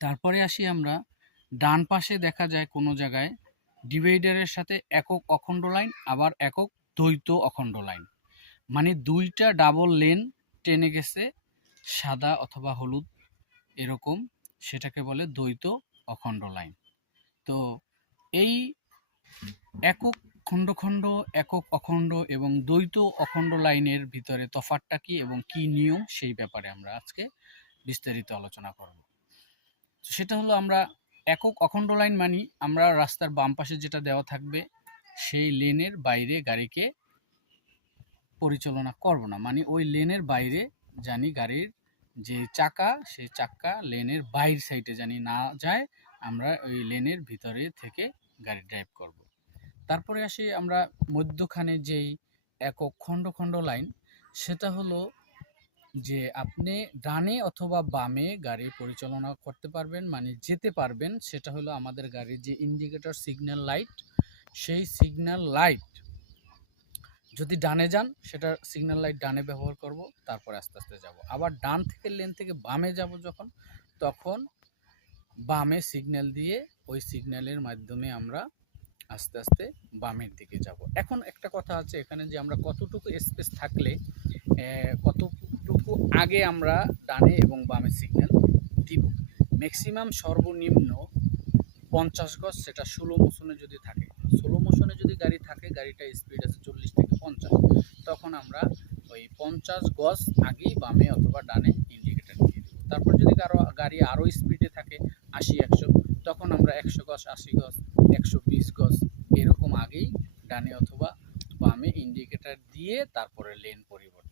তারপরে আসি আমরা ডান পাশে দেখা যায় কোনো জায়গায় ডিভাইডারের সাথে একক অখণ্ড লাইন, আবার একক দ্বৈত অখণ্ড লাইন, মানে দুইটা ডাবল লেন টেনে গেছে সাদা অথবা হলুদ এরকম, সেটাকে বলে দ্বৈত অখণ্ড লাইন। তো এই একক খণ্ড খণ্ড, একক অখণ্ড এবং দ্বৈত অখণ্ড লাইনের ভিতরে তফাৎটা কি এবং কি নিয়ম, সেই ব্যাপারে আমরা আজকে বিস্তারিত আলোচনা করব। সেটা হলো, আমরা একক অখণ্ড লাইন মানি আমরা রাস্তার বাম পাশে যেটা দেওয়া থাকবে সেই লেনের বাইরে গাড়িকে পরিচালনা করব না, মানে ওই লেনের বাইরে জানি গাড়ির যে চাকা, সেই চাকা লেনের বাইর সাইডে জানি না যায়, আমরা ওই লেনের ভিতরে থেকে গাড়ি ড্রাইভ করব। তারপরে আসি আমরা মধ্যখানে যেই একক খণ্ড খণ্ড লাইন, সেটা হলো যে আপনি ডানে অথবা বামে গাড়ি পরিচালনা করতে পারবেন, মানে যেতে পারবেন। সেটা হলো আমাদের গাড়ির যে ইন্ডিকেটর সিগন্যাল লাইট, সেই সিগন্যাল লাইট যদি ডানে যান সেটা সিগন্যাল লাইট ডানে ব্যবহার করব, তারপরে আস্তে আস্তে যাব। আবার ডান থেকে লেন থেকে বামে যাব যখন, তখন বামে সিগন্যাল দিয়ে ওই সিগন্যালের মাধ্যমে আমরা আস্তে আস্তে বামের দিকে যাব। এখন একটা কথা আছে এখানে, যে আমরা কতটুকু স্পেস থাকলে কতটুকু আগে আমরা ডানে এবং বামে সিগন্যাল দিব। ম্যাক্সিমাম সর্বনিম্ন 50 গজ, সেটা স্লো মোশনে যদি থাকে। স্লো মোশনে যদি গাড়ি থাকে, গাড়িটা স্পিড আছে 40 থেকে 50, তখন আমরা ওই 50 গজ আগেই বামে অথবা ডানে ইন্ডিকেটর দিয়ে দেবো। তারপর যদি গাড়ি আরও স্পিডে থাকে 80-100, তখন আমরা 100 গজ, 80 গজ, 120 গজ এরকম আগেই ডানে অথবা বামে ইন্ডিকেটর দিয়ে তারপরে লেন পরিবর্তন